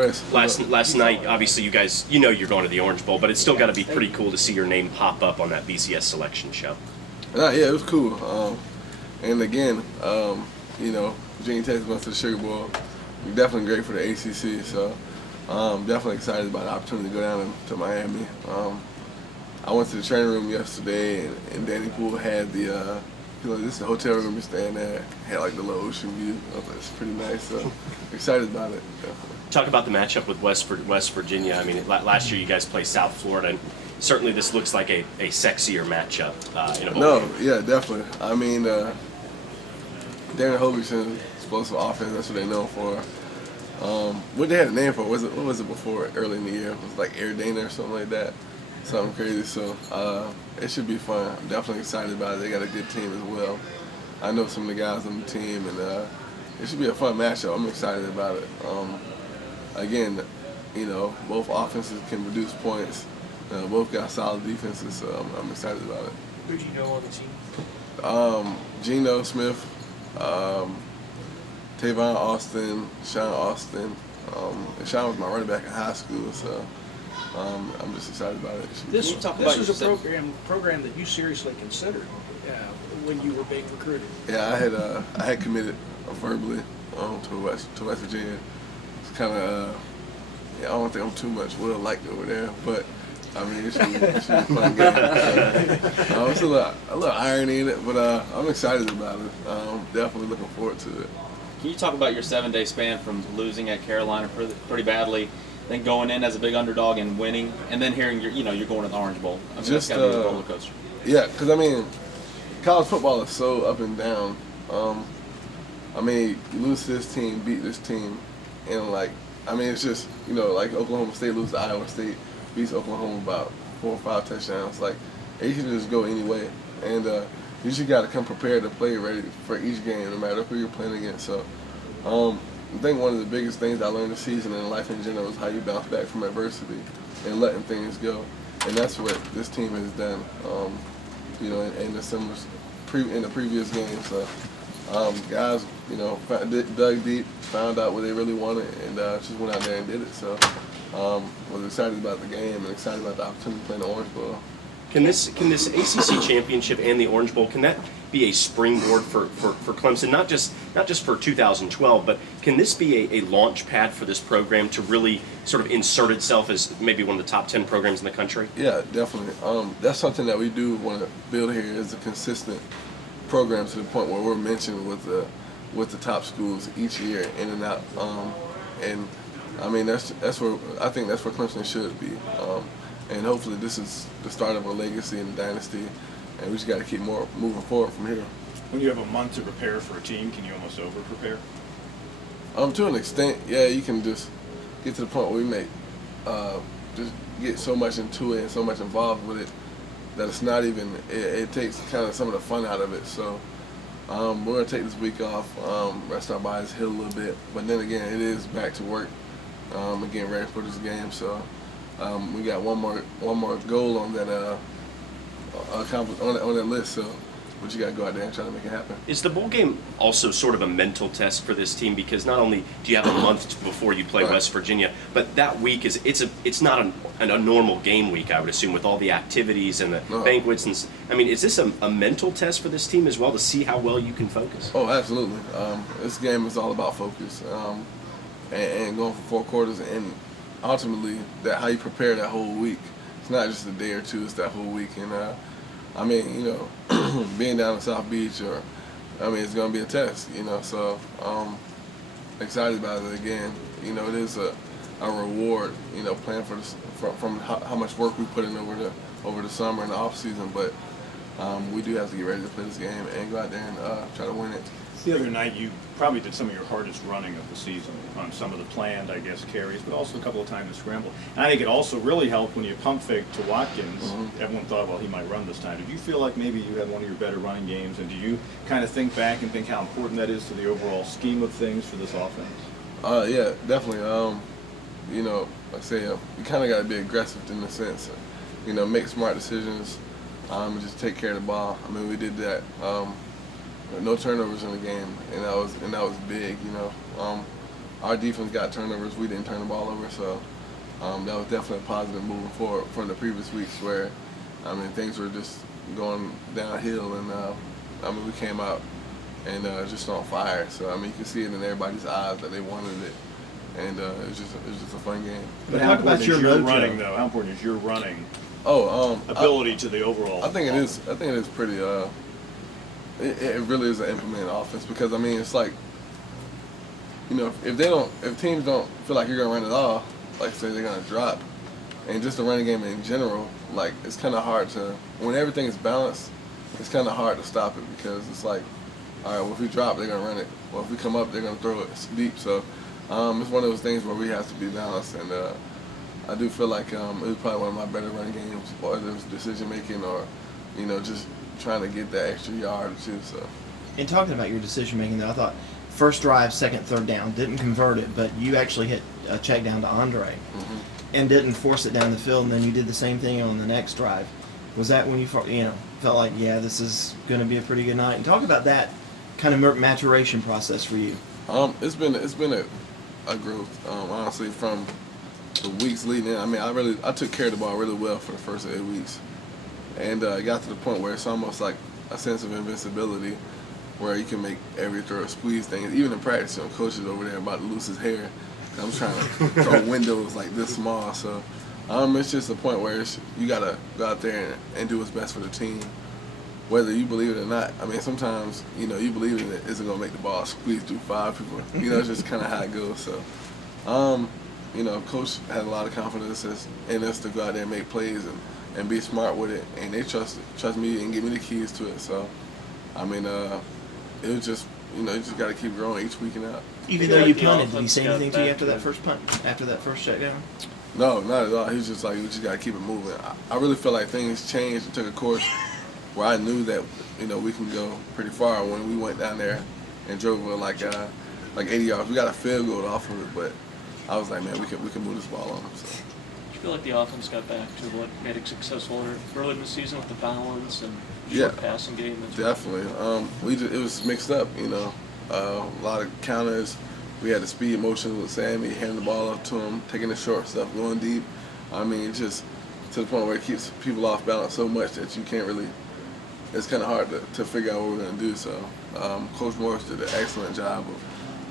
Last night, obviously, you guys, you're going to the Orange Bowl, but it's still got to be pretty cool to see your name pop up on that BCS selection show. Yeah, it was cool. And again, Virginia Tech's going to the Sugar Bowl. Definitely great for the ACC. So definitely excited about the opportunity to go down to Miami. I went to the training room yesterday, and Danny Poole had this is the hotel room we're staying at. Had like the little ocean view. I was like, it's pretty nice. So excited about it. Definitely. Talk about the matchup with West Virginia. I mean, last year you guys played South Florida, and certainly this looks like a sexier matchup in a bowl game. Yeah, definitely. I mean, Darren Hogerson, explosive offense. That's what they're known for. What they had a name for? What was it before? Early in the year, it was like Air Dana or something like that. Something crazy. So it should be fun. I'm definitely excited about it. They got a good team as well. I know some of the guys on the team, and it should be a fun matchup. I'm excited about it. Again, both offenses can produce points. Both got solid defenses, so I'm excited about it. Who'd you know on the team? Geno Smith, Tavon Austin, Sean Austin. And Sean was my running back in high school, so I'm just excited about it. This was a program that you seriously considered when you were being recruited. Yeah, I had committed verbally to West Virginia. It's kind of I don't think I'm too much well-liked over there, but I mean it should be a fun game. It's a little irony in it, but I'm excited about it. Definitely looking forward to it. Can you talk about your 7-day span from losing at Carolina pretty badly, then going in as a big underdog and winning, and then hearing you're going to the Orange Bowl? I mean, that's got to be a roller coaster. Yeah, because I mean, college football is so up and down. I mean, you lose to this team, beat this team, and it's just like Oklahoma State loses to Iowa State, beats Oklahoma about 4 or 5 touchdowns. Like it can just go any way, and you just got to come prepared to play ready for each game, no matter who you're playing against. So. I think one of the biggest things I learned this season and in life in general is how you bounce back from adversity and letting things go, and that's what this team has done. In the previous games, so guys, dug deep, found out what they really wanted, and just went out there and did it. So, was excited about the game and excited about the opportunity to play in the Orange Bowl. Can this ACC championship and the Orange Bowl, can that be a springboard for Clemson, not just for 2012, but can this be a launch pad for this program to really sort of insert itself as maybe one of the top 10 programs in the country? Yeah, definitely. That's something that we do want to build here, is a consistent program to the point where we're mentioned with the top schools each year, in and out. And I mean that's where I think that's where Clemson should be. And hopefully this is the start of a legacy and a dynasty, and we just got to keep moving forward from here. When you have a month to prepare for a team, can you almost over-prepare? To an extent, yeah, you can just get to the point where we may just get so much into it and so much involved with it that it's not even, it takes kind of some of the fun out of it. So we're going to take this week off, rest our bodies, heal a little bit, but then again, it is back to work and getting ready for this game. So we got one more goal on that on that list. So, but you got to go out there and try to make it happen. Is the bowl game also sort of a mental test for this team, because not only do you have a month before you play West Virginia, but that week it's not a normal game week, I would assume, with all the activities and the banquets and. I mean, is this a mental test for this team as well, to see how well you can focus? Oh, absolutely. This game is all about focus and going for 4 quarters, and ultimately that how you prepare that whole week. It's not just a day or two; it's that whole week. And I mean, being down in South Beach, it's going to be a test. So excited about it again. It is a reward. Playing for this from how much work we put in over the summer and the off season, but we do have to get ready to play this game and go out there and try to win it. The other night, you probably did some of your hardest running of the season on some of the planned, carries, but also a couple of times to scramble. And I think it also really helped when you pump faked to Watkins. Mm-hmm. Everyone thought, well, he might run this time. Did you feel like maybe you had one of your better running games? And do you kind of think back and think how important that is to the overall scheme of things for this offense? Yeah, definitely. Like I say, you kind of got to be aggressive in the sense, make smart decisions, and just take care of the ball. I mean, we did that. No turnovers in the game, and that was big. our defense got turnovers. We didn't turn the ball over, so that was definitely a positive moving forward from the previous weeks where, I mean, things were just going downhill, and I mean, we came out and just on fire. So I mean, you can see it in everybody's eyes that they wanted it, and it was just a fun game. But Talk how about important your is your mojo. running, though? How important is your running Oh, ability to the overall? I think it is. I think it is pretty. It really is an implemented offense because I mean, it's like, you know, if teams don't feel like you're gonna run it all, like say they're gonna drop, and just the running game in general, like it's kind of hard to when everything is balanced. It's kind of hard to stop it because it's like, all right, well if we drop, they're gonna run it. Well if we come up, they're gonna throw it deep. So it's one of those things where we have to be balanced, and I do feel like it was probably one of my better running games, whether it was decision making or, you know, just trying to get that extra yard or two. So. And talking about your decision making, though, I thought first drive, second, third down, didn't convert it, but you actually hit a check down to Andre and didn't force it down the field, and then you did the same thing on the next drive. Was that when you felt like, yeah, this is going to be a pretty good night? And talk about that kind of maturation process for you. It's been a growth, honestly, from the weeks leading in. I mean, I took care of the ball really well for the first 8 weeks, and it got to the point where it's almost like a sense of invincibility, where you can make every throw, squeeze things. Even in practice, you know, coaches over there about to lose his hair. I'm trying to throw windows like this small. So it's just a point where you gotta go out there and do what's best for the team, whether you believe it or not. I mean, sometimes you know you believe in it isn't gonna make the ball squeeze through 5 people. You know, it's just kind of how it goes. So, you know, coach had a lot of confidence in us to go out there and make plays and be smart with it, and they trust me and give me the keys to it. So, I mean, it was just, you know, you just got to keep growing each week and out. Even though you punted, did he say anything to you after that first punt, after that first check down? No, not at all. He was just like, we just got to keep it moving. I really feel like things changed and took a course where I knew that, you know, we can go pretty far when we went down there and drove like 80 yards. We got a field goal off of it, but I was like, man, we can move this ball on them. So. I feel like the offense got back to what made it successful early in the season with the balance and Yeah, short passing game. definitely. It was mixed up, you know. A lot of counters. We had the speed motion with Sammy, handing the ball up to him, taking the short stuff, going deep. I mean, just to the point where it keeps people off balance so much that you can't really. It's kind of hard to figure out what we're going to do. So, Coach Morris did an excellent job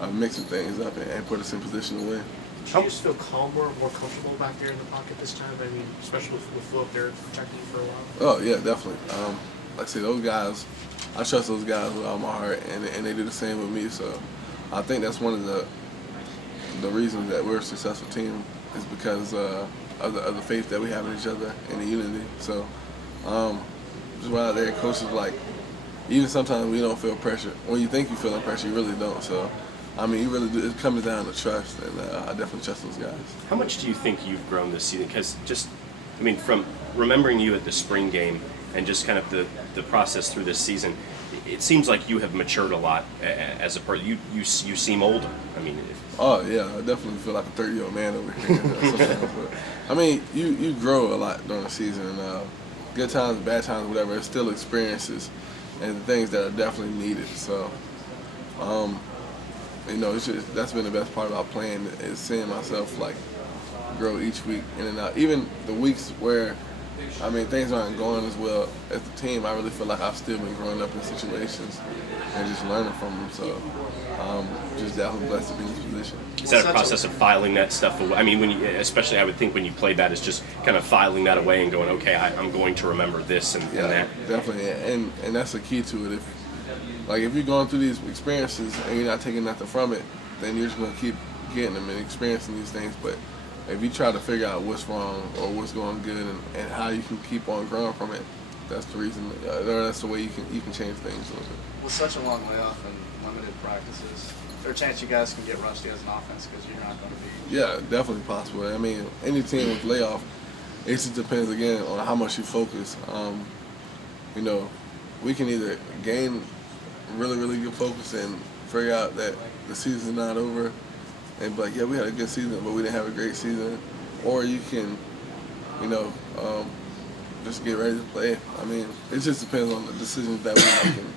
of mixing things up and put us in position to win. Did you just feel calmer, more comfortable back there in the pocket this time? I mean, especially with Flo up there protecting you for a while. Oh yeah, definitely. Like I say, those guys, I trust those guys with all my heart, and they do the same with me. So I think that's one of the reasons that we're a successful team is because of the faith that we have in each other and the unity. So just went out there, coaches like, even sometimes we don't feel pressure. When you think you're feeling pressure, you really don't. So. I mean, you really do. It comes down to trust, and I definitely trust those guys. How much do you think you've grown this season? Because from remembering you at the spring game and just kind of the process through this season, it seems like you have matured a lot as a person. You seem older. I mean. Oh yeah, I definitely feel like a 30-year-old man over here sometimes. But, I mean, you grow a lot during the season, and good times, bad times, whatever. It's still experiences and things that are definitely needed. So. You know, that's been the best part about playing is seeing myself like grow each week in and out. Even the weeks where, I mean, things aren't going as well as the team, I really feel like I've still been growing up in situations and just learning from them. So, just definitely blessed to be in this position. Is that a process of filing that stuff away? I mean, especially I would think when you played that, it's just kind of filing that away and going, okay, I'm going to remember this and that. Definitely, and that's the key to it. If you're going through these experiences and you're not taking nothing from it, then you're just going to keep getting them and experiencing these things. But if you try to figure out what's wrong or what's going good and how you can keep on growing from it, that's the reason. That's the way you can change things a little bit. With such a long layoff and limited practices, is there a chance you guys can get rusty as an offense because you're not going to be? Yeah, definitely possible. I mean, any team with layoff, it just depends again on how much you focus. You know, we can either gain really, really good focus and figure out that the season's not over and be like, yeah, we had a good season, but we didn't have a great season. Or you can, you know, just get ready to play. I mean, it just depends on the decisions that we're making.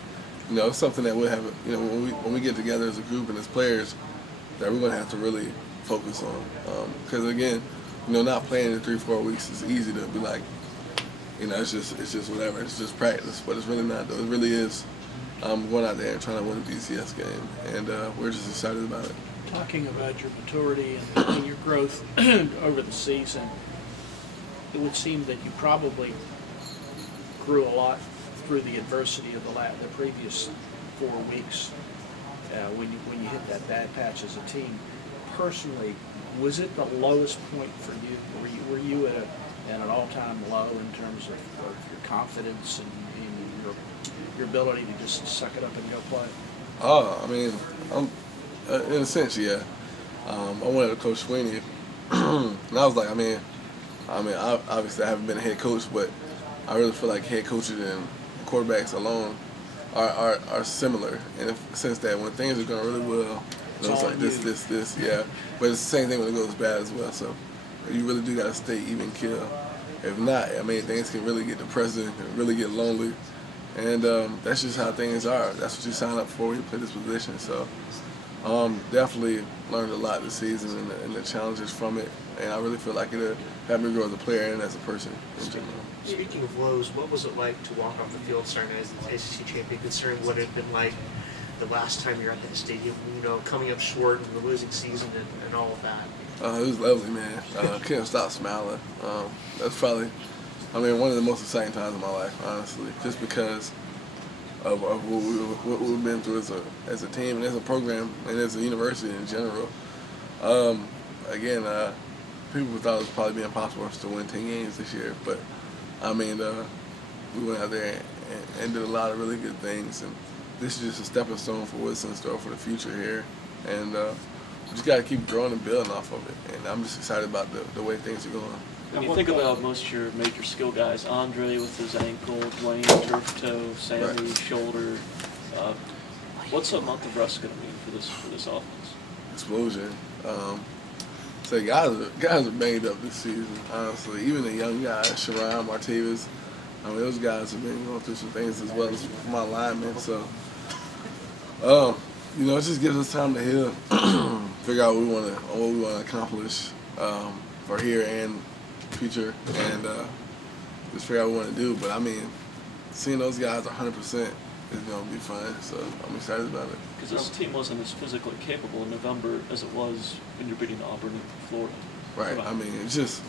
You know, it's something that we'll have, you know, when we get together as a group and as players, that we're going to have to really focus on. Because again, not playing in 3-4 weeks is easy to be like, it's just whatever. It's just practice, but it's really not. Though. It really is going out there and trying to win a BCS game, and we're just excited about it. Talking about your maturity and your growth over the season, it would seem that you probably grew a lot through the adversity of the previous 4 weeks when you hit that bad patch as a team. Personally, was it the lowest point for you? Were you at an all-time low in terms of your confidence and your ability to just suck it up and go play? Oh, I mean, in a sense, yeah. I went to Coach Sweeney, and I was like, obviously I haven't been a head coach, but I really feel like head coaches and quarterbacks alone are similar in the sense that when things are going really well, it's like this, yeah. But it's the same thing when it goes bad as well. So you really do got to stay even keel. If not, things can really get depressing and really get lonely. And that's just how things are. That's what you sign up for when you play this position. So definitely learned a lot this season and the challenges from it. And I really feel like it helped me grow as a player and as a person in general. Speaking of lows, what was it like to walk off the field starting as an ACC champion, considering what it had been like the last time you were at that stadium, coming up short in the losing season and all of that? It was lovely, man. Couldn't stop smiling. That's probably, one of the most exciting times of my life, honestly, just because of what we've been through as a team and as a program and as a university in general. Again, people thought it was probably be impossible for us to win 10 games this year, but we went out there and did a lot of really good things, and this is just a stepping stone for what's in store for the future here, and we just got to keep growing and building off of it, and I'm just excited about the way things are going. When you think about most of your major skill guys, Andre with his ankle, Dwayne, turf toe, Sammy, Right. shoulder, what's a month of rest going to mean for this offense? Explosion. So guys are banged up this season, honestly. Even the young guys, Sharon, Martavis, those guys have been going through some things as well as my linemen. So, it just gives us time to heal, figure out what we want to accomplish for here and future, and just figure out what we want to do. But seeing those guys 100% is going to be fun. So I'm excited about it. Because this team wasn't as physically capable in November as it was when you're beating Auburn in Florida. Right. It's just,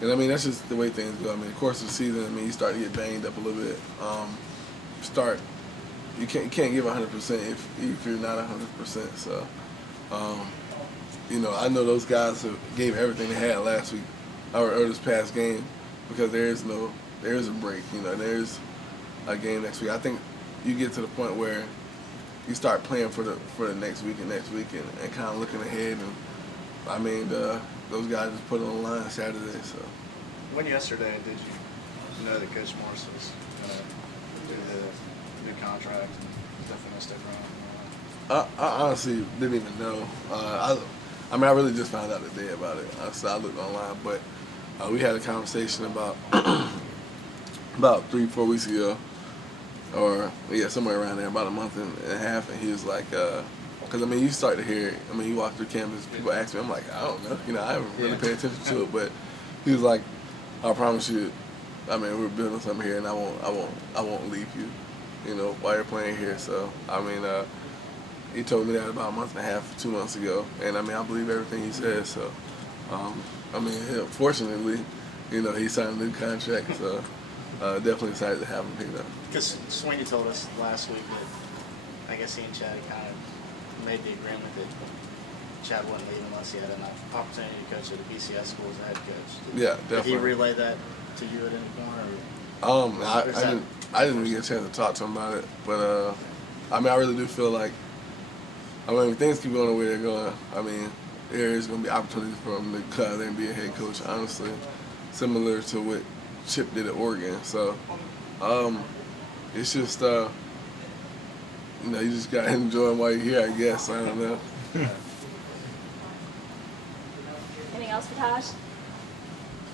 that's just the way things go. The course of the season, you start to get banged up a little bit. You can't give 100% if you're not 100%. So, I know those guys who gave everything they had last week or this past game, because there is a break. There's a game next week. I think you get to the point where you start playing for the next week and kind of looking ahead. And those guys just put it on the line Saturday. So when yesterday did you know that Coach Morris was going to do the new contract and definitely going to stick around? I honestly didn't even know. I really just found out today about it. So I looked online, but we had a conversation about 3-4 weeks ago. Or, somewhere around there, about a month and a half, and he was like, because, you start to hear it. You walk through campus, people ask me, I'm like, I don't know. I haven't really paid attention to it, but he was like, I promise you, we're building something here, and I won't leave you, while you're playing here. So, he told me that about a month and a half, 2 months ago, and, I believe everything he says. So, fortunately, he signed a new contract, so definitely excited to have him here, though. Because Sweeney told us last week that I guess he and Chad kind of made the agreement that Chad wouldn't leave unless he had an opportunity to coach at a BCS school as a head coach. Yeah, definitely. Did he relay that to you at any point? I didn't really get a chance to talk to him about it, but I really do feel like if things keep going the way they're going, there is going to be opportunities for him to cut there and be a head coach. Honestly, similar to what Chip did at Oregon. So it's just you just gotta enjoy him while you're here, I guess. I don't know. Anything else for Taj?